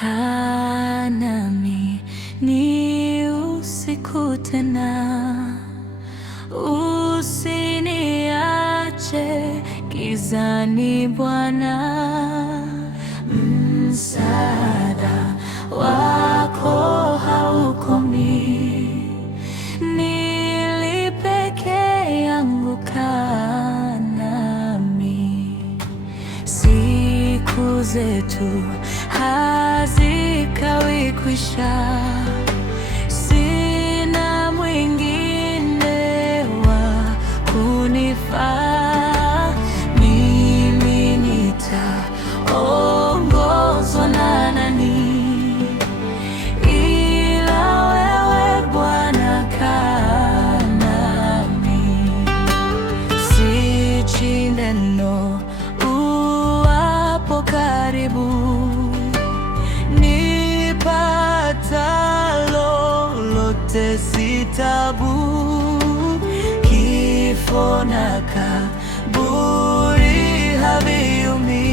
Kaa nami ni usiku tena, usiniache gizani Bwana. Msaada wako haukomi, nilipeke yangu. Kaa nami, siku zetu hazikawi kwisha. Sina mwingine wa kunifaa, mimi nitaongozwa na nani ila wewe Bwana? Kaa nami, sichi neno uwapo karibu, lolote si taabu. Kifo na kaburi haviumi,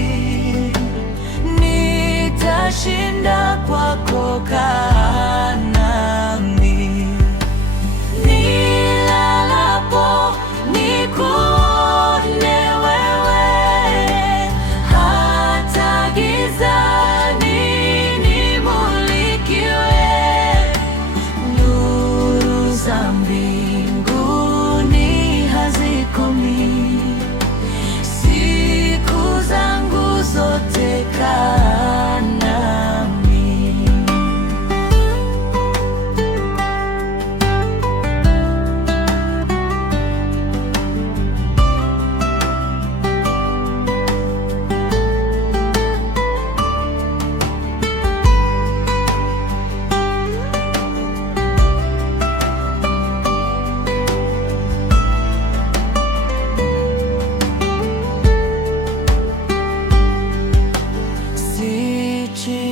nitashinda kwako. Kaa nami, nilalapo nikuone wewe, hata gizani mbinguni hazikomi, siku zangu zote. Kaa nami,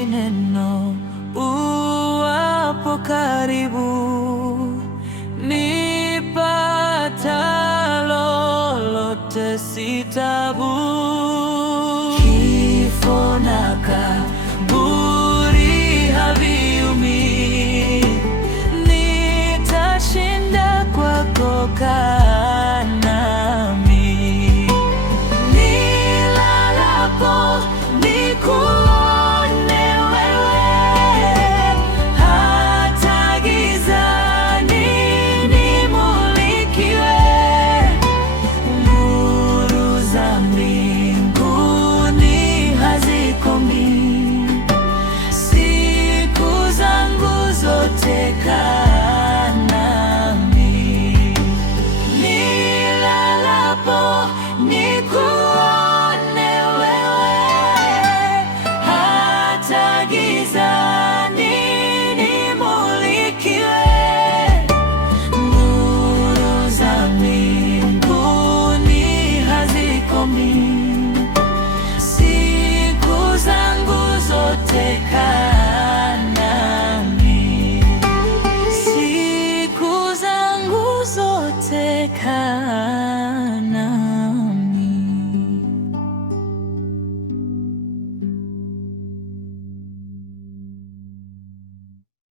neno uwapo karibu, nipata lolote si taabu. Kifo na kaburi haviumi, nitashinda kwako. Kaa nami, nilalapo nikuone wewe, hata gizani nimulikiwe. Nuru za mbinguni hazikomi, siku zangu zote. Kaa nami, nilalapo nikuone wewe, hata gizani nimulikiwe. Nuru za mbinguni hazikomi, siku zangu zote. Kaa nami, siku zangu zote. Kaa